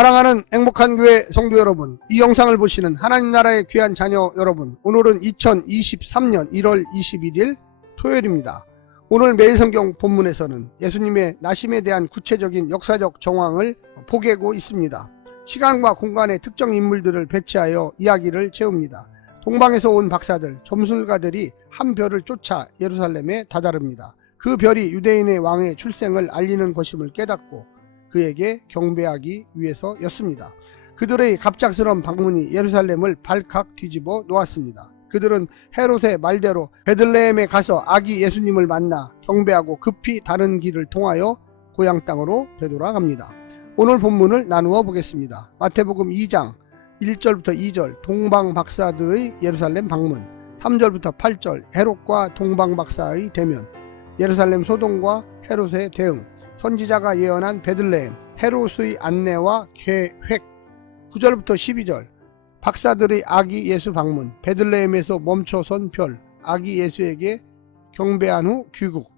사랑하는 행복한 교회 성도 여러분, 이 영상을 보시는 하나님 나라의 귀한 자녀 여러분, 오늘은 2023년 1월 21일 토요일입니다. 오늘 매일 성경 본문에서는 예수님의 나심에 대한 구체적인 역사적 정황을 포개고 있습니다. 시간과 공간의 특정 인물들을 배치하여 이야기를 채웁니다. 동방에서 온 박사들, 점술가들이 한 별을 쫓아 예루살렘에 다다릅니다. 그 별이 유대인의 왕의 출생을 알리는 것임을 깨닫고 그에게 경배하기 위해서였습니다. 그들의 갑작스러운 방문이 예루살렘을 발칵 뒤집어 놓았습니다. 그들은 헤롯의 말대로 베들레헴에 가서 아기 예수님을 만나 경배하고 급히 다른 길을 통하여 고향 땅으로 되돌아갑니다. 오늘 본문을 나누어 보겠습니다. 마태복음 2장 1절부터 2절 동방 박사들의 예루살렘 방문, 3절부터 8절 헤롯과 동방 박사의 대면, 예루살렘 소동과 헤롯의 대응, 선지자가 예언한 베들레헴, 헤롯의 안내와 계획, 9절부터 12절 박사들의 아기 예수 방문, 베들레헴에서 멈춰선 별, 아기 예수에게 경배한 후 귀국.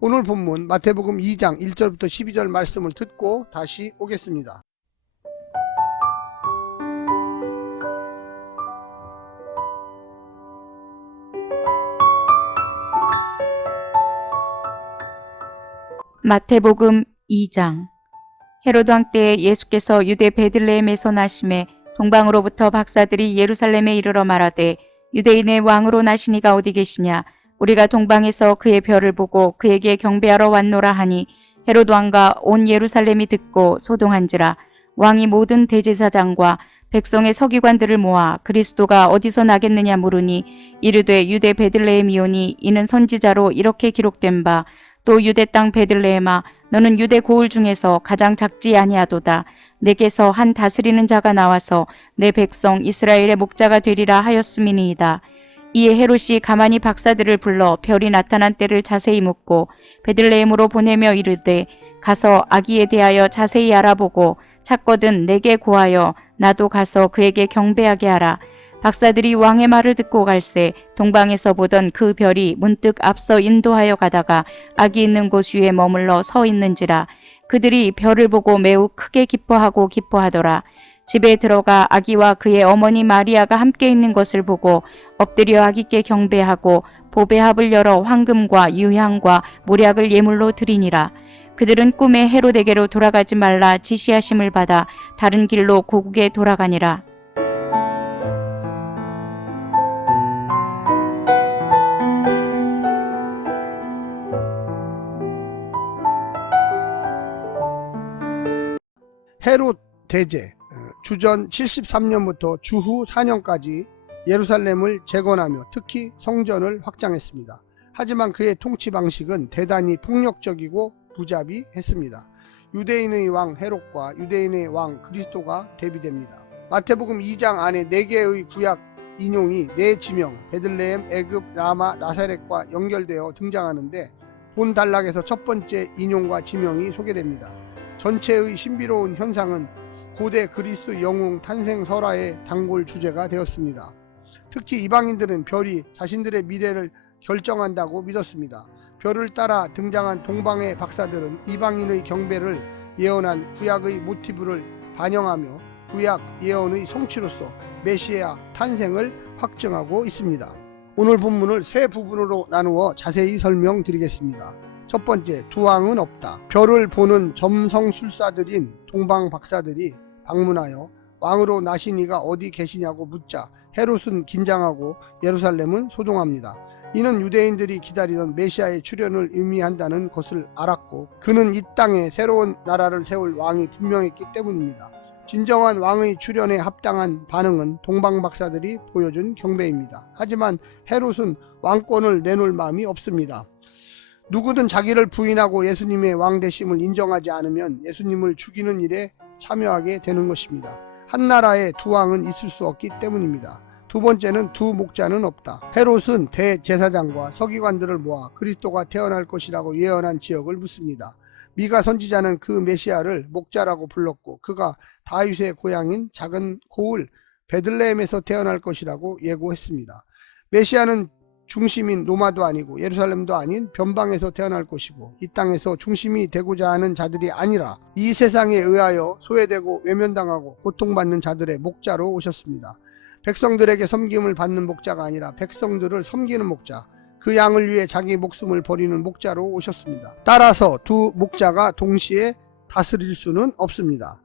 오늘 본문 마태복음 2장 1절부터 12절 말씀을 듣고 다시 오겠습니다. 마태복음 2장. 헤롯 왕 때에 예수께서 유대 베들레헴에서 나심에 동방으로부터 박사들이 예루살렘에 이르러 말하되 유대인의 왕으로 나시니가 어디 계시냐? 우리가 동방에서 그의 별을 보고 그에게 경배하러 왔노라 하니 헤롯 왕과 온 예루살렘이 듣고 소동한지라. 왕이 모든 대제사장과 백성의 서기관들을 모아 그리스도가 어디서 나겠느냐 물으니 이르되 유대 베들레헴이오니 이는 선지자로 이렇게 기록된 바 또 유대 땅 베들레헴아 너는 유대 고을 중에서 가장 작지 아니하도다. 내게서 한 다스리는 자가 나와서 내 백성 이스라엘의 목자가 되리라 하였음이니이다. 이에 헤롯이 가만히 박사들을 불러 별이 나타난 때를 자세히 묻고 베들레헴으로 보내며 이르되 가서 아기에 대하여 자세히 알아보고 찾거든 내게 고하여 나도 가서 그에게 경배하게 하라. 박사들이 왕의 말을 듣고 갈새 동방에서 보던 그 별이 문득 앞서 인도하여 가다가 아기 있는 곳 위에 머물러 서 있는지라. 그들이 별을 보고 매우 크게 기뻐하고 기뻐하더라. 집에 들어가 아기와 그의 어머니 마리아가 함께 있는 것을 보고 엎드려 아기께 경배하고 보배합을 열어 황금과 유향과 몰약을 예물로 드리니라. 그들은 꿈에 헤롯에게로 돌아가지 말라 지시하심을 받아 다른 길로 고국에 돌아가니라. 헤롯 대제, 주전 73년부터 주후 4년까지 예루살렘을 재건하며 특히 성전을 확장했습니다. 하지만 그의 통치 방식은 대단히 폭력적이고 무자비했습니다. 유대인의 왕 헤롯과 유대인의 왕 그리스도가 대비됩니다. 마태복음 2장 안에 4개의 구약 인용이 4지명 베들레헴, 애굽, 라마, 나사렛과 연결되어 등장하는데 본 단락에서 첫 번째 인용과 지명이 소개됩니다. 전체의 신비로운 현상은 고대 그리스 영웅 탄생 설화의 단골 주제가 되었습니다. 특히 이방인들은 별이 자신들의 미래를 결정한다고 믿었습니다. 별을 따라 등장한 동방의 박사들은 이방인의 경배를 예언한 구약의 모티브를 반영하며 구약 예언의 성취로서 메시아 탄생을 확증하고 있습니다. 오늘 본문을 세 부분으로 나누어 자세히 설명드리겠습니다. 첫 번째, 두 왕은 없다. 별을 보는 점성술사들인 동방 박사들이 방문하여 왕으로 나신 이가 어디 계시냐고 묻자 헤롯은 긴장하고 예루살렘은 소동합니다. 이는 유대인들이 기다리던 메시아의 출현을 의미한다는 것을 알았고 그는 이 땅에 새로운 나라를 세울 왕이 분명했기 때문입니다. 진정한 왕의 출현에 합당한 반응은 동방 박사들이 보여준 경배입니다. 하지만 헤롯은 왕권을 내놓을 마음이 없습니다. 누구든 자기를 부인하고 예수님의 왕되심을 인정하지 않으면 예수님을 죽이는 일에 참여하게 되는 것입니다. 한 나라에 두 왕은 있을 수 없기 때문입니다. 두 번째는 두 목자는 없다. 헤롯은 대제사장과 서기관들을 모아 그리스도가 태어날 것이라고 예언한 지역을 묻습니다. 미가 선지자는 그 메시아를 목자라고 불렀고 그가 다윗의 고향인 작은 고을 베들레헴에서 태어날 것이라고 예고했습니다. 메시아는 중심인 로마도 아니고 예루살렘도 아닌 변방에서 태어날 것이고 이 땅에서 중심이 되고자 하는 자들이 아니라 이 세상에 의하여 소외되고 외면당하고 고통받는 자들의 목자로 오셨습니다. 백성들에게 섬김을 받는 목자가 아니라 백성들을 섬기는 목자, 그 양을 위해 자기 목숨을 버리는 목자로 오셨습니다. 따라서 두 목자가 동시에 다스릴 수는 없습니다.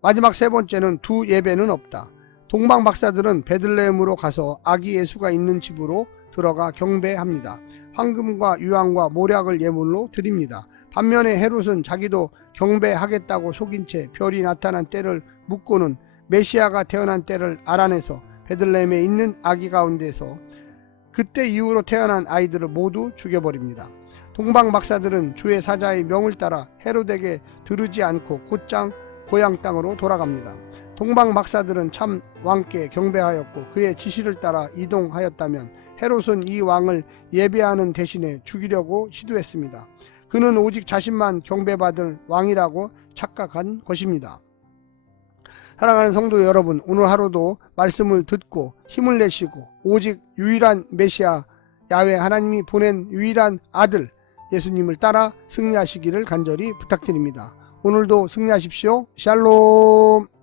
마지막 세 번째는 두 예배는 없다. 동방 박사들은 베들레헴으로 가서 아기 예수가 있는 집으로 들어가 경배합니다. 황금과 유황과 모략을 예물로 드립니다. 반면에 헤롯은 자기도 경배하겠다고 속인 채 별이 나타난 때를 묻고는 메시아가 태어난 때를 알아내서 베들레헴에 있는 아기 가운데서 그때 이후로 태어난 아이들을 모두 죽여버립니다. 동방 박사들은 주의 사자의 명을 따라 헤롯에게 들으지 않고 곧장 고향 땅으로 돌아갑니다. 동방 박사들은 참 왕께 경배하였고 그의 지시를 따라 이동하였다면 헤롯은 이 왕을 예배하는 대신에 죽이려고 시도했습니다. 그는 오직 자신만 경배받을 왕이라고 착각한 것입니다. 사랑하는 성도 여러분, 오늘 하루도 말씀을 듣고 힘을 내시고 오직 유일한 메시아 야훼 하나님이 보낸 유일한 아들 예수님을 따라 승리하시기를 간절히 부탁드립니다. 오늘도 승리하십시오. 샬롬.